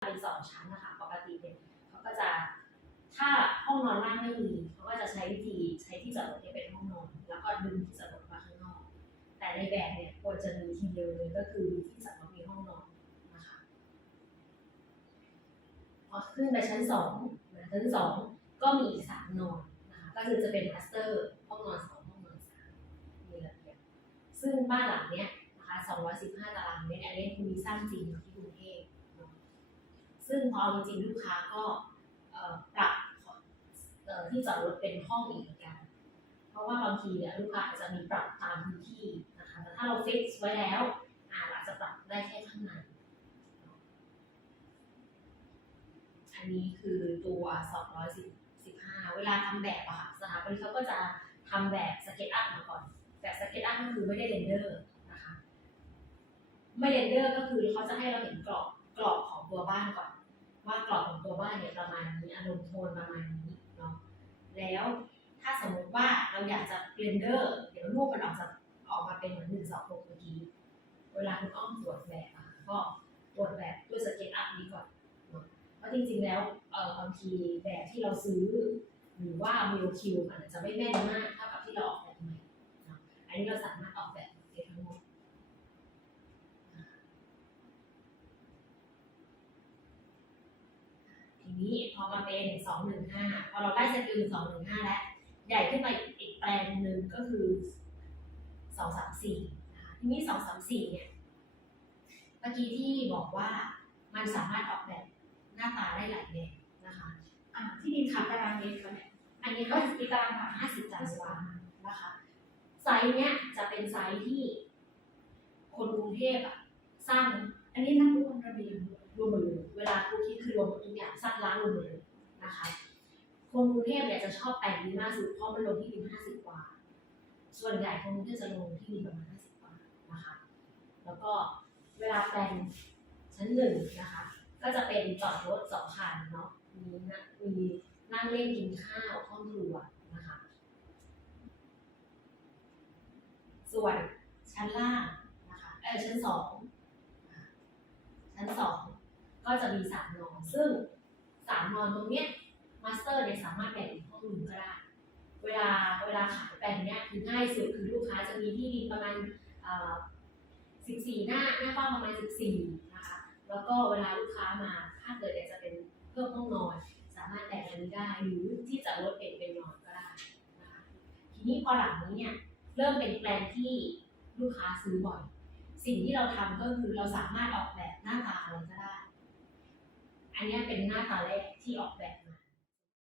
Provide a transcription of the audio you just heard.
เป็นสองชั้นนะคะปกติเนี่ยเขาก็จะถ้าห้องนอนล่างไม่มีเขาก็จะใช้วิธีใช้ที่จอดรถเนี่ยเป็นห้องนอน แล้วก็ดึงที่จอดรถมาข้างนอก แต่ในแบบเนี่ยควรจะมีทีเดียวเลยก็คือมีที่จอดรถมีห้องนอนนะคะพอขึ้นไปชั้นสองนะชั้นสองก็มีอีกสามนอนนะคะก็คือจะเป็นมาสเตอร์ห้องนอนสองห้องนอนสามมีระเบียบซึ่งบ้านหลังเนี้ยนะคะ215ตารางเมตรอันนี้คือมีสร้างจริงที่กรุงเทพเนาะ ซึ่งพอเอาจริงลูกค้าก็เอ่อปรับเออที่จอดรถเป็นห้องอีกเหมือนกัน เพราะว่าบางทีเนี่ยลูกค้าอาจจะมีปรับตามพื้นที่นะคะแต่ถ้าเราฟิกซ์ไว้แล้วอ่าเราจะปรับได้แค่ข้างในอันนี้คือตัว 215 เวลาทำแบบอะค่ะสถาปนิกเขาก็จะทำแบบสเก็ตอัพมาก่อน แบบสเก็ตอัพก็คือไม่ได้เรนเดอร์นะคะ ไม่เรนเดอร์ก็คือเขาจะให้เราเห็นกรอบกรอบของตัวบ้านก่อน ว่ากรอบของตัวบ้านเนี่ยประมาณนี้อารมณ์โทนประมาณนี้เนาะแล้วถ้าสมมติว่าเราอยากจะเรนเดอร์เดี๋ยวรูปมันออกจะออกมาเป็นเหมือนหนึ่งสองหกเมื่อกี้เวลาคุณอ้อมตรวจแบบอะค่ะก็ตรวจแบบด้วยสเก็ตอัพนี้ก่อนเนาะเพราะจริงๆแล้วเอ่อบางทีแบบที่เราซื้อ หรือว่ามิวคิวมันอาจจะไม่แม่นมากเท่ากับที่เราออกแบบใหม่เนาะอันนี้เราสามารถออกแบบได้ทั้งหมด ที นี้พอมาเป็นสองหนึ่งห้าพอเราได้สกิลสองหนึ่งห้าแล้วใหญ่ขึ้นไปอีกแปลงหนึ่งก็คือสองสามสี่นะคะทีนี้สองสามสี่เนี่ยเมื่อกี้ที่บอกว่ามันสามารถออกแบบหน้าตาได้หลายแบบนะคะอ่าที่ดินขาดตารางเมตรคะเนี่ยอันนี้ห้าสิบตารางวาห้าสิบตารางวานะคะไซส์เนี้ยจะเป็นไซส์ที่ คนกรุงเทพอะสร้างอันนี้นับรวมระเบียงด้วยรวมหมดเลยเวลาทุกที่คือรว คนกรุงเทพเนี่ยจะชอบแต่งดีมากสุดเพราะมันลงที่ดินห้าสิบกว่า ส่วนใหญ่คนกรุงเทพจะลงที่ดินประมาณห้าสิบกว่านะคะแล้วก็เวลาแปลงชั้นหนึ่งนะคะ ก็จะเป็นจอดรถสองคันเนาะมีนะมีนั่งเล่นกินข้าวห้องครัวนะคะ ส่วนชั้นล่างนะคะเออชั้นสองชั้นสองก็จะมีสามนอน ซึ่งสามนอนตรงเนี้ย มาสเตอร์เนี่ยสามารถแบ่งอีกห้องหนึ่งก็ได้ เวลาเวลาขายแปลงเนี้ยคือง่ายสุดคือลูกค้าจะมีที่ดินประมาณสิบสี่หน้าหน้ากว้างประมาณสิบสี่นะคะแล้วก็เวลาลูกค้ามาถ้าเกิดอยากจะเป็นเพิ่มห้องนอน สามารถแบ่งอันนี้ได้หรือที่จะลดเป็นเป็นนอนก็ได้นะคะทีนี้พอหลังนี้เนี่ยเริ่มเป็นแปลงที่ลูกค้าซื้อบ่อย สิ่งที่เราทำก็คือเราสามารถออกแบบหน้าตาอะไรก็ได้ อันนี้เป็นหน้าตาแรกที่ออกแบบ